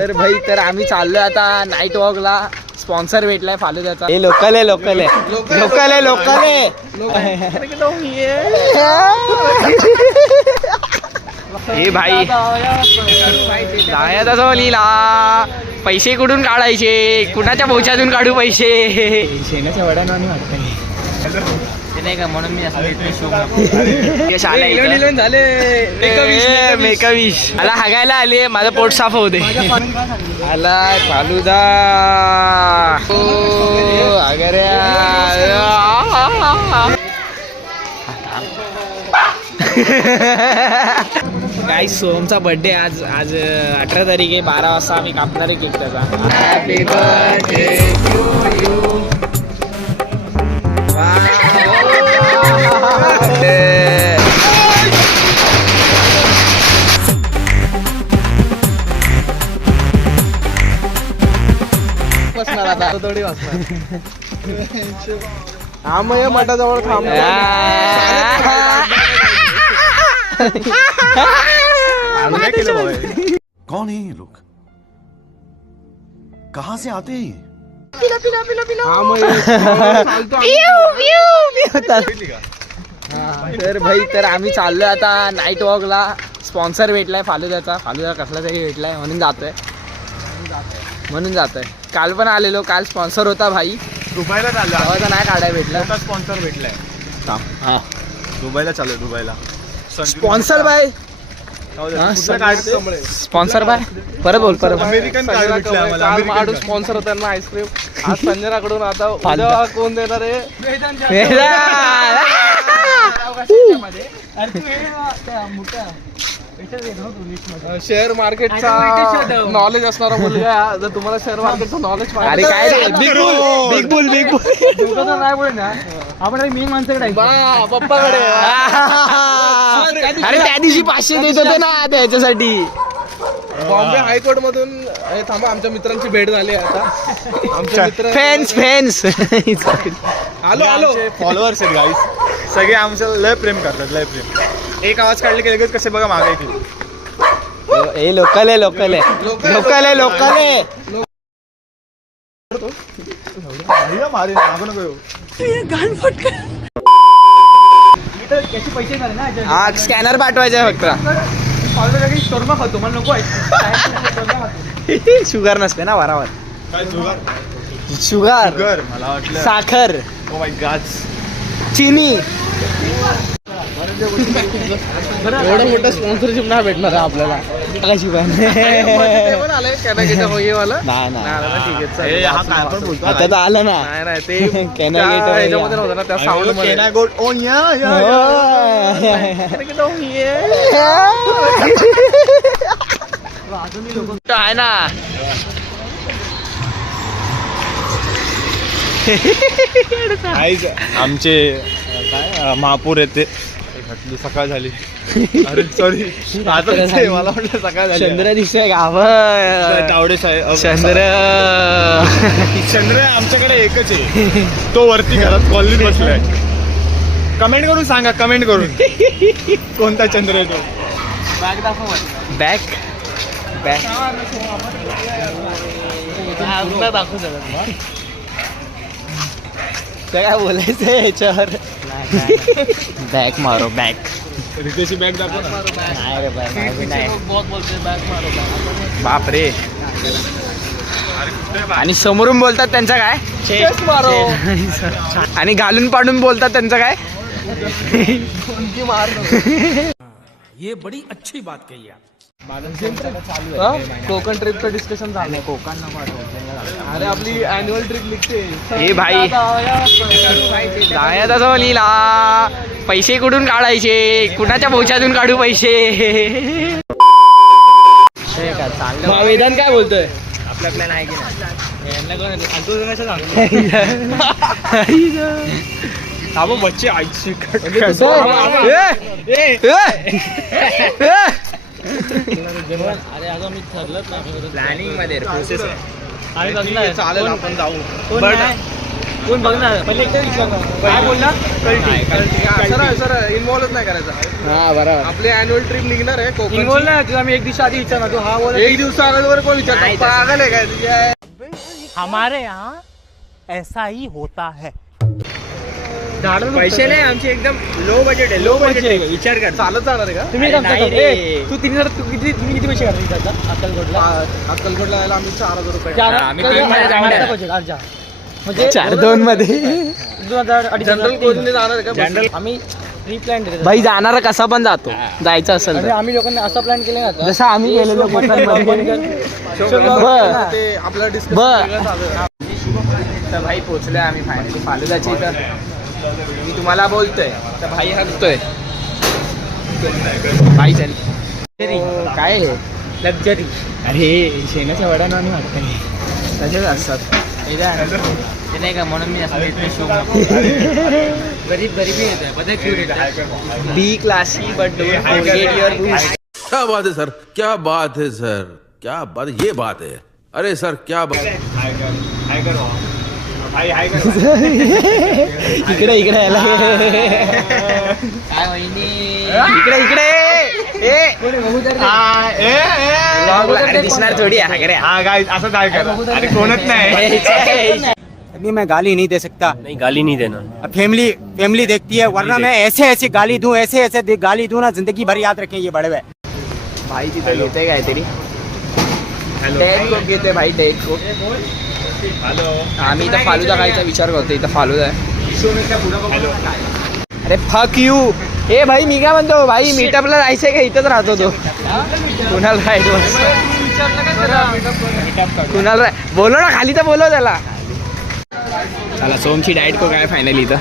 तर भाई तर आम्ही चाललोय आता नाईट वॉकला. स्पॉन्सर भेटलाय फालुदाचा. हे लोकल आहे लोकल आहे लोकल आहे लोकल आहे. हे भाई दायाचा लिहिला. पैसे कुठून काढायचे, कुणाच्या पोचातून काढू पैसे. शेणाच्या वड्यानं वाटत नाही का, म्हणून मी असं मेकअविश मला हागायला आले. माझं पोट साफ होऊ दे. आला फालुदा काय सोमचा बर्थडे आज 18 तारीख आहे. 12 वाजता आम्ही कापणार आहे केक त्याचा. Happy birthday to you. थोडी वाजणार आम या मठाजवळ थांब. कौन है ये लोग, कहाँ से आते हैं? तर भाई तर आम्ही चाललोय आता नाईट वॉकला. स्पॉन्सर भेटलाय फालुदाचा. फालुदा कसला तरी भेटलाय म्हणून जातोय. काल पण आलेलो. काल स्पॉन्सर होता भाई. दुबईला चाललो. नाही काढाय भेटला. स्पॉन्सर भेटलाय. हा दुबईला चालू. दुबईला स्पॉन्सर बाय. Sponsor by. परत बोल. अमेरिकन कार्ड भेटलं आम्हाला. स्पॉन्सर होता ना आईस्क्रीम. आज संजनाकडून आता उद्या कोण देणार आहे. शेअर मार्केटचा नॉलेज असणारा मुलगा. जर तुम्हाला शेअर मार्केटचं नॉलेज अरे पाहिजे, काय बिग बुल नाही बोल ना आपण मेन माणसाकडे पप्पाकडे. अरे त्या दिवशी 500 देत होते ना त्याच्यासाठी. बॉम्बे हायकोर्ट मधून थांबा, आमच्या मित्रांची भेट झाली आता. आमच्या मित्र फेन्स आलो फॉलोअर्स आहेत गाईस. सगळे आमच्या लय प्रेम करतात. लय प्रेम. एक आवाज काढले की लगेच कसे बघा मागे की हे लोकल आहे मारे मागू नको येऊ. पैसे झाले ना. हा स्कॅनर पाठवायचा आहे फक्त. शोरमा खातो मला नको शुगर नसते ना बराबर. काय जुगार? शुगर मला वाटलं साखर ओ माय गॉड. चिनी. एवढं मोठं स्पॉन्सरशिप नाही भेटणार आहे आपल्याला. कशी पण हे हा काय पण बोलतो. आता तर आलं ना. नाही ते कॅनगेट ह्याच्यामध्ये नव्हतं ना, त्या साऊंड मध्ये. केना गोट ओ या आहे ना. आमचे काय महापूर येते. सकाळ झाली. अरे सॉरी आता मला वाटलं सकाळ झाली. चंद्र दिसतोय गाव. तावडे साहेब चंद्र आमच्याकडे एकच आहे. तो वरती घरात कॉलनीत बसलाय. कमेंट करून सांगा. कमेंट करून कोणता चंद्र आहे तो. बॅक काय बोलायचं याच्यावर. बॅक मारो बॅक. रितेशची बॅग दाखव ना. नाही रे बाय. बाप रे. आणि समोरून बोलतात त्यांचं काय. चेस मारो. आणि घालून पाडून बोलतात त्यांचं काय. ये बड़ी अच्छी बात कही आप. कोकण ट्रिपचं डिस्कशन झालं. कोकण नको. अरे आपली अॅन्युअल ट्रिप निघते. हे भाई दायाचा लिहिला. पैसे कुठून काढायचे, कुणाच्या पोचातून काढू पैसे. वेदांत काय बोलतोय. आपला प्लॅन आहे की नाही. बच्चे आईची अरे अगं मी ठरलंच नाही. प्लॅनिंग मध्ये प्रोसेस आहे. चालेल आपण जाऊ. कोण बघणार पहिले एकदा विचारणार काय बोलला सर इन्व्हॉल्वच नाही करायचा. हा बरोबर आपली अॅन्युअल ट्रिप निघणार आहे कोकण. बोल ना तुला मी एक दिवस आधी विचारणार तू हा बोल एक दिवस अगोदर कोण विचारतो? पागल आहे काय तुझ्या? हमारे यहाँ ऐसा ही होता है. पैसे नाही आमचे एकदम लो बजेट आहे लो बजेट आहे विचार कर चालत जाणार आहे का? तुम्ही तू तुम्ही किती पैसे करता अक्कलकोटला अक्कलकोटला जायला आम्ही 4000 रुपये. म्हणजे 4-2 मध्ये 2000 जनरल कोचने जाणार आहे का? जनरल आम्ही प्री प्लॅन भाई जाणारा कसा पण जातो जायचं असेल तर आम्ही लोकांनी असा प्लॅन केला ना जसं आम्ही गेलेलो ते आपला डिस्कस तर भाई पोचलोय आम्ही फायनली फालुदाच्या इथं. मी तुम्हाला बोलतोय तर भाई हसतोय भाई चल काय लक्झरी अरे शेणाच्या वड्यानं आणि वाटतं तसेच असतात ते नाही का म्हणून मी असं गरीब be classy but don't forget your roots. क्या बात है सर, क्या बात है सर, क्या बात, ये बात है. अरे सर क्या बात. इकडे याला काय वहिनी इकडे अरे दिसणार थोडी आहे हा काय असं काय कर अरे कोणच नाही. अभी मैं गाली नहीं दे सकता. नहीं गाली नहीं देना. फैमिली देखती है वरना मैं ऐसे गाली दूं ऐसे गाली दूं ना जिंदगी भर याद रखें ये बड़े हुए. भाई तिथं घेते काहीतरी डेट को घेते भाई डेट को. आम्ही इथं फालुदा खायचा विचार करतो. इथं फालुदा आहे. अरे फक यू. ए भाई मी काय म्हणतो भाई मीटअपला जायचंय का इथंच राहतो तो कुणाल राईट कुणाल बोलो ना खाली तर बोलो त्याला. चला सोमची डाएट को काय फायनली इथं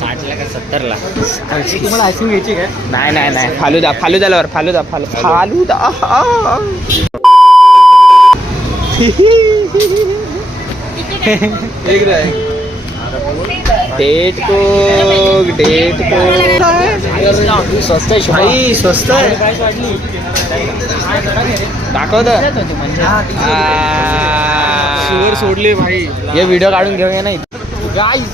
60ला का 70ला. तुम्हाला आईस्क्रीम घ्यायची काय? नाही फालुदावर फालुदा डेट को स्वस्त आहे भाई स्वस्त आहे दाखवत सोडले भाई. हे व्हिडिओ काढून घेऊया नाही गाईस.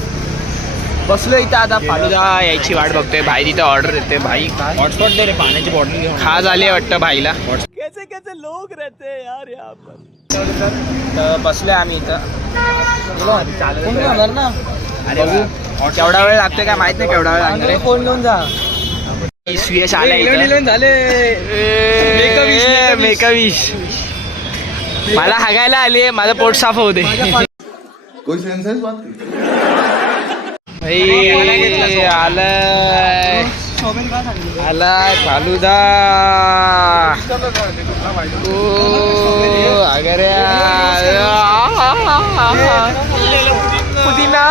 बसलो इथं आता फालुदा यायची वाट बघतोय. भाई तिथं ऑर्डर येते भाई हॉटस्पॉट दे रे पाण्याची बॉटल घेऊन खा झाली वाटतं भाईला. कैसे लोग रहते हैं यार यहाँ पर. तर बसलोय आम्ही इथं होणार ना. अरे केवढा वेळ लागतोय काय माहित नाही केवढा वेळ लागणार आहे. फोन घेऊन जा. सुयश आलाय झाले मेकअप मला हागायला आली माझं पोट साफ होऊ दे. आलाय फालुदा पुदिना.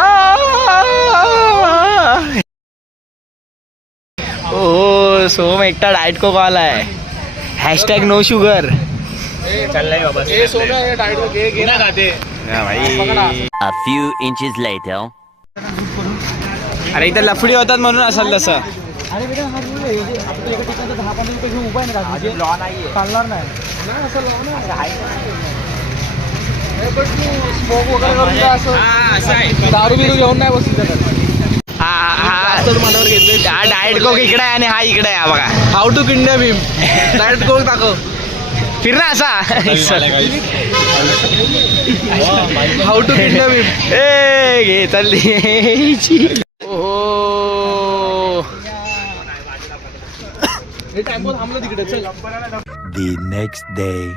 ओ सोम एकटा डाएट को कॉल आहे. हॅशटॅग नो शुगर चाललाय बाबा. A few inches later. अरे इथं लफडी होतात म्हणून असेल तसं. अरे बेटा हा रूल आहे. आपण एका ठिकाणी 10-15 रुपये घेऊन उभा आहे ना लॉ नाहीये चालणार नाही. स्मोक वगैरे करून जा असं. असं आहे. दारू बिरू घेऊन नाही बसू त्याला. हा मनावर घेतले. डाएट कोक इकडे आहे आणि हा इकडे आहे बघा. How to kidnap him. Diet coke दाखव. फिर ना असा हाऊ टू किडनॅप हिम. ए घे चालली. हे टेम्पो थांबलं तिकडे चल. The next day.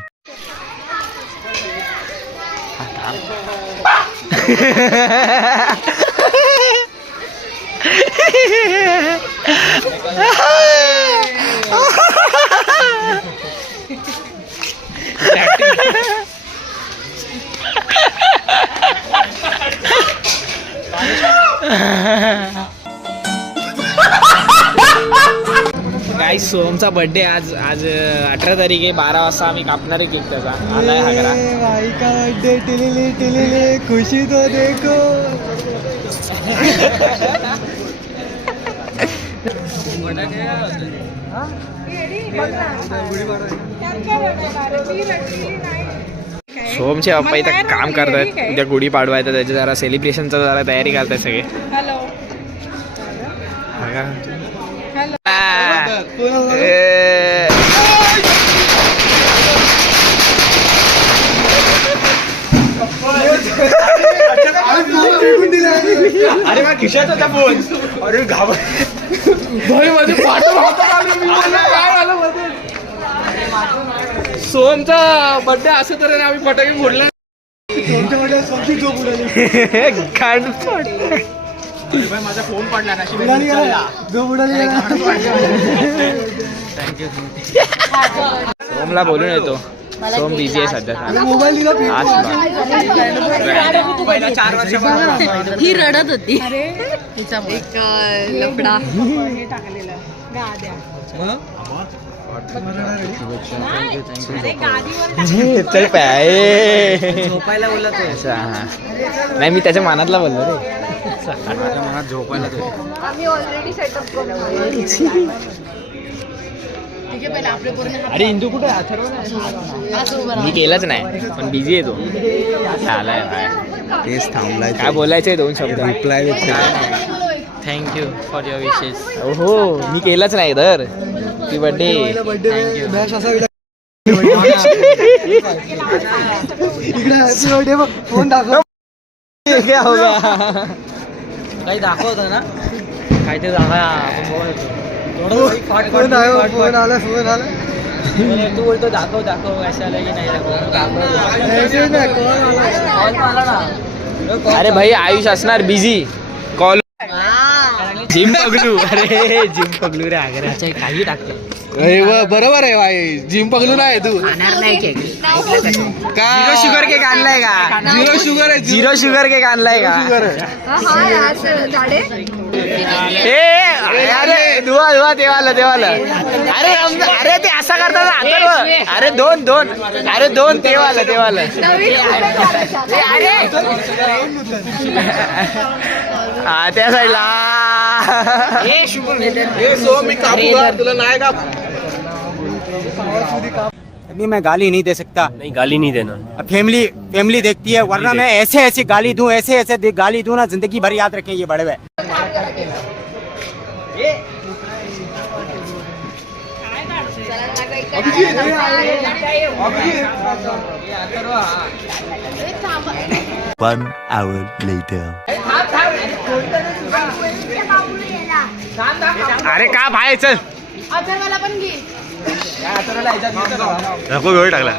गाईस सोमचा बर्थडे आज 18 तारीख आहे. 12 वाजता आम्ही कापणार आहे केक त्याचा. आलाय हा करा भाई का बर्थडे टिलिले खुशी तो देखो. सोमचे पप्पा इथं काम करतायत. उद्या गुढी पाडवा आहे तर त्याची जरा सेलिब्रेशनचा जरा तयारी करतायत सगळे. अरे मग खिशात होता फोन. अरे घाबर भाई माझे पाठव हातात आले. मी म्हणलं, काय आलं मध्ये? सोमचा बर्थडे असं तर आम्ही फटाके फोडले. माझा फोन पडला ना. सोमला बोलून येतो. सोम बिझी आहे सध्या. ही रडत होती. एक लफडा चल पाय झोपायला बोलला तो. अच्छा हा. नाही मी त्याच्या मनातला बोललो रे. माझ्या मनात झोपायला तो. आम्ही ऑलरेडी सेटअप करून अरे इंदू कुठे अथर्व? मी केलंच नाही पण बिझी आहे तो. आलाय बाय. तेच थांबलाय. काय बोलायचंय 2 शब्द? रिप्लाय थँक्यू फॉर युअर विशेस. हो मी केलंच नाही तर ती बर्थडे. फोन दाखव. काही दाखवतं ना काय ते फोन आला. तू बोलतो दाखव कशाला की नाही दाखव. अरे भाई आयुष असणार बिझी. Call gym पगलू. अरे जिम पगलू रे आग्र्याच्या काही टाकते. बरोबर आहे भाई. जिम पगलू नाही तू. झिरो शुगर केक आणलाय का? झिरो शुगर आहे. झिरो शुगर केक आणलाय का? अरे दुवा देवाला. अरे ते असा करतात ना. अरे दोन अरे 2 देवाला. हा त्या साईडला. मी कापू का? तुला नाही का? अभी मैं गाली नहीं दे सकता. नहीं गाली नहीं देना. अब फैमिली देखती है, वरना मैं ऐसे गाली दूं, ऐसे गाली दूं ना, जिंदगी भर याद रखें ये बड़े हुए. One hour later. अरे का बाहेर चल. अथर्वला पण घे. नको वेळ टाकला.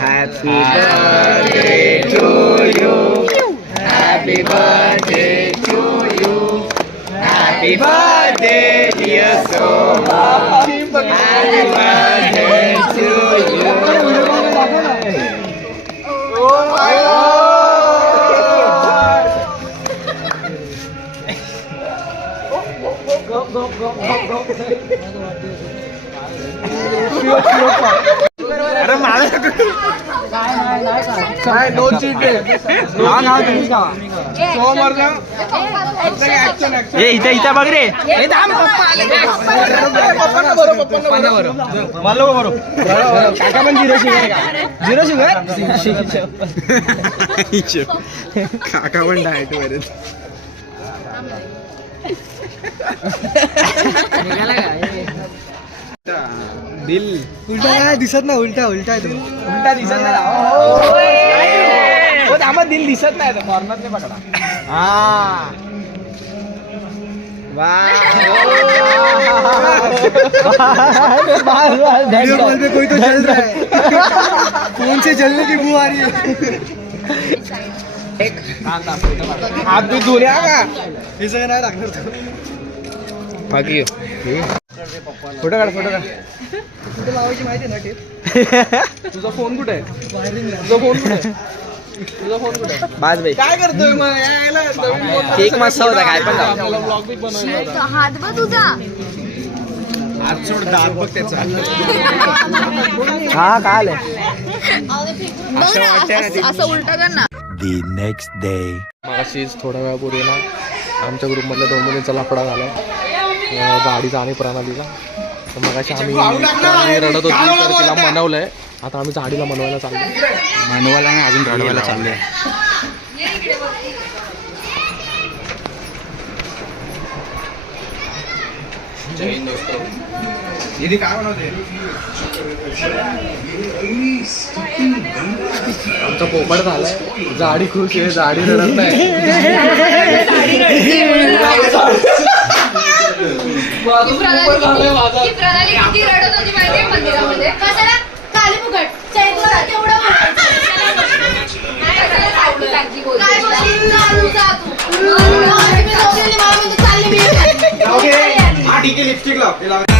Happy birthday to you. Happy birthday to you. Happy birthday dear Soma. Happy birthday to you. अरे मला नाही नो चीट डे. इथं बघ रे. काका पण झिरो शुगर. काका पण डाएट वर. दिल उलटा काय दिसत ना. उलटा दिसत नाही. थांबा दिल दिसत नाही. कॉर्नर ने पकडा. हा वीडियो कॉल पे कोई तो जल रहा है. फोन से जलने की बू आ रही है. हात बी धुल्या का? हे सगळं नाही टाकणार तो. बाकी फोटो काढ. कुठे लावायची माहिती ना टेप. तुझा फोन कुठे आहे? तुझा फोन कुठे आहे? बाज भाई काय करतोय मग? यायला नवीन फोन केक मस्त होता. काय पण जाऊ. मला ब्लॉग बिग बनवला होता. हात बघ तुझा. आज सोड दाब बघ त्याचा. हा काय आलं. बघ ना असं उलटा कर ना. The next day. मगाशीच थोड्या वेळापूर्वी ना आमच्या ग्रुपमधल्या 2 मुलींचा लफडा झाला. गाडीचा आणि प्रणालीचा. मग आम्ही रडत होती तर तिला मनवलंय. आता आम्ही झाडीला मनवायला चाललोय. मनवायला नाही, अजून रडवायला चाललंय. आमचा पोपट झालाय. झाडी खुश आहे, झाडी रडत नाही. ही प्रणाली किती रडत होती माहितीये मंदिरामध्ये. कशाला काली फुकट चैत्र तेवढं काय बोलली चालू जा तू. मी दोघींनी मला म्हणते चालली मी. ठीक आहे, लिपस्टिक लाव.